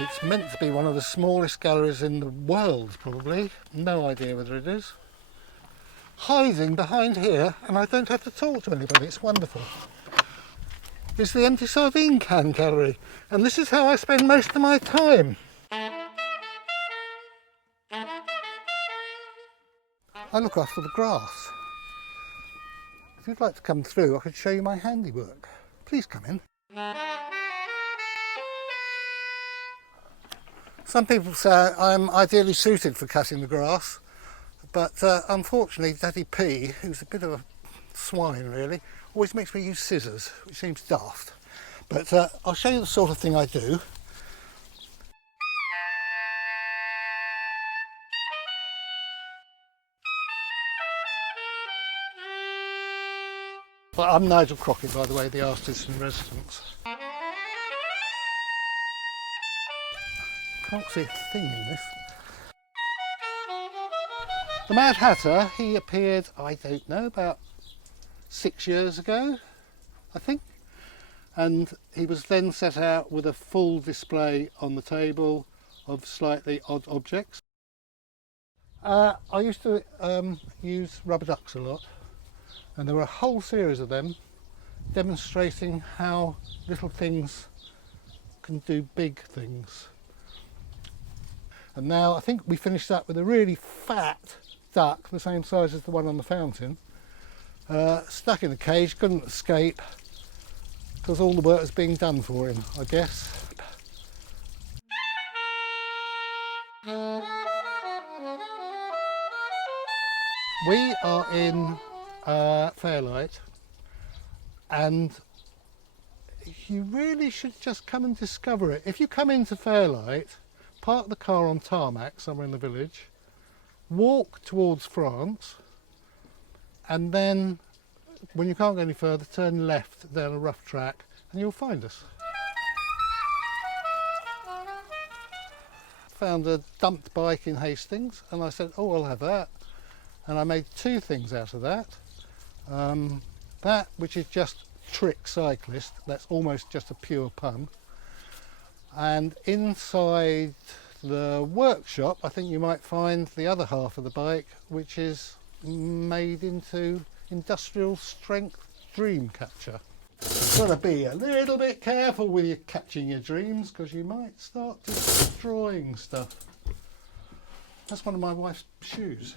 It's meant to be one of the smallest galleries in the world, probably. No idea whether it is. Hiding behind here, and I don't have to talk to anybody. It's wonderful. It's the empty sardine can gallery, and this is how I spend most of my time. I look after the grass. If you'd like to come through, I could show you my handiwork. Please come in. Some people say I'm ideally suited for cutting the grass, but unfortunately Daddy P, who's a bit of a swine really, always makes me use scissors, which seems daft. But I'll show you the sort of thing I do. Well, I'm Nigel Crockett, by the way, the artist in residence. Can't see a thing in this. The Mad Hatter, he appeared, I don't know, about 6 years ago, I think. And he was then set out with a full display on the table of slightly odd objects. I used to use rubber ducks a lot, and there were a whole series of them demonstrating how little things can do big things. And now I think we finished up with a really fat duck, the same size as the one on the fountain, stuck in the cage, couldn't escape because all the work was being done for him, I guess. We are in Fairlight, and you really should just come and discover it. If you come into Fairlight, park the car on tarmac somewhere in the village, walk towards France, and then when you can't go any further, turn left down a rough track and you'll find us. Found a dumped bike in Hastings and I said, oh, I'll have that. And I made two things out of that. That, which is just trick cyclist, that's almost just a pure pun. And inside the workshop, I think you might find the other half of the bike, which is made into industrial strength dream catcher. You've got to be a little bit careful with your catching your dreams, because you might start destroying stuff. That's one of my wife's shoes.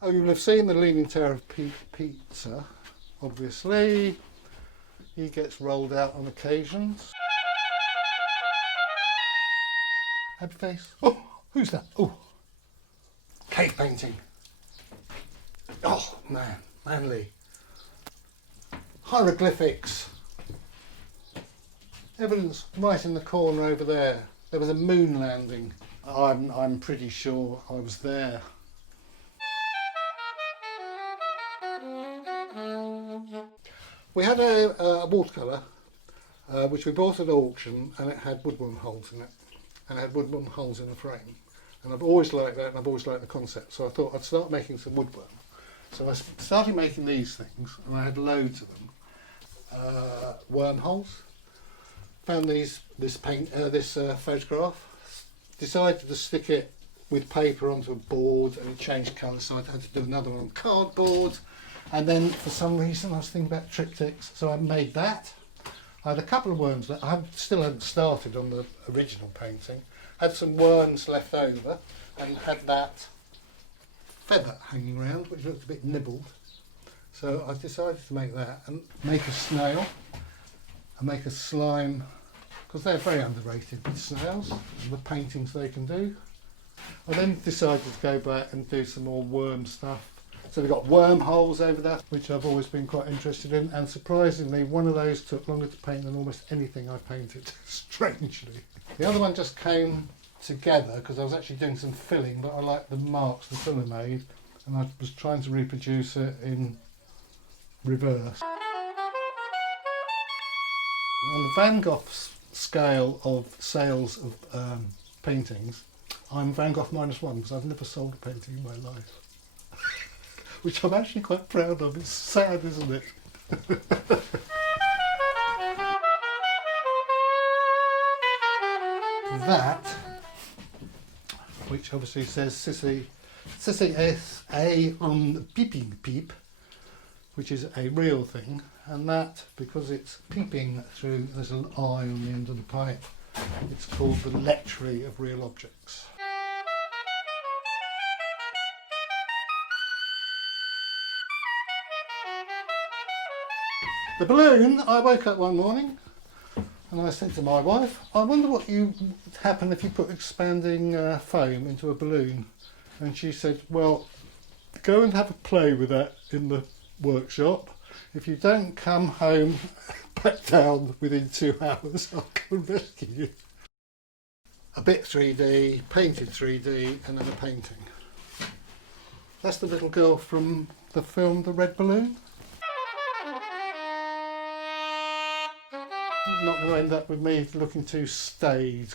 Oh, you'll have seen the Leaning Tower of Pizza, obviously. He gets rolled out on occasions. Happy face. Oh, who's that? Oh, cave painting. Oh, man, manly. Hieroglyphics. Evidence right in the corner over there. There was a moon landing. I'm pretty sure I was there. We had a watercolour which we bought at auction, and it had woodworm holes in it, and it had woodworm holes in the frame, and I've always liked that, and I've always liked the concept, so I thought I'd start making some woodworm. So I started making these things, and I had loads of them. Wormholes. Found this photograph, decided to stick it with paper onto a board, and it changed colour, so I had to do another one on cardboard. And then for some reason I was thinking about triptychs, so I made that. I had a couple of worms left. I still hadn't started on the original painting. Had some worms left over and had that feather hanging around, which looked a bit nibbled. So I decided to make that and make a snail and make a slime, because they're very underrated with snails and the paintings they can do. I then decided to go back and do some more worm stuff. So we've got wormholes over there, which I've always been quite interested in, and surprisingly one of those took longer to paint than almost anything I painted, strangely. The other one just came together because I was actually doing some filling, but I liked the marks the filler made, and I was trying to reproduce it in reverse. On the Van Gogh scale of sales of paintings, I'm Van Gogh -1 because I've never sold a painting in my life. Which I'm actually quite proud of. It's sad, isn't it? That, which obviously says Sissy S.A. on peeping peep, which is a real thing, and that, because it's peeping through, there's an eye on the end of the pipe, it's called the lechery of real objects. The balloon, I woke up one morning and I said to my wife, I wonder what would happen if you put expanding foam into a balloon. And she said, well, go and have a play with that in the workshop. If you don't come home back down within 2 hours, I'll come and rescue you. A bit 3D, painted 3D, and then a painting. That's the little girl from the film The Red Balloon. Not going to end up with me looking too staid.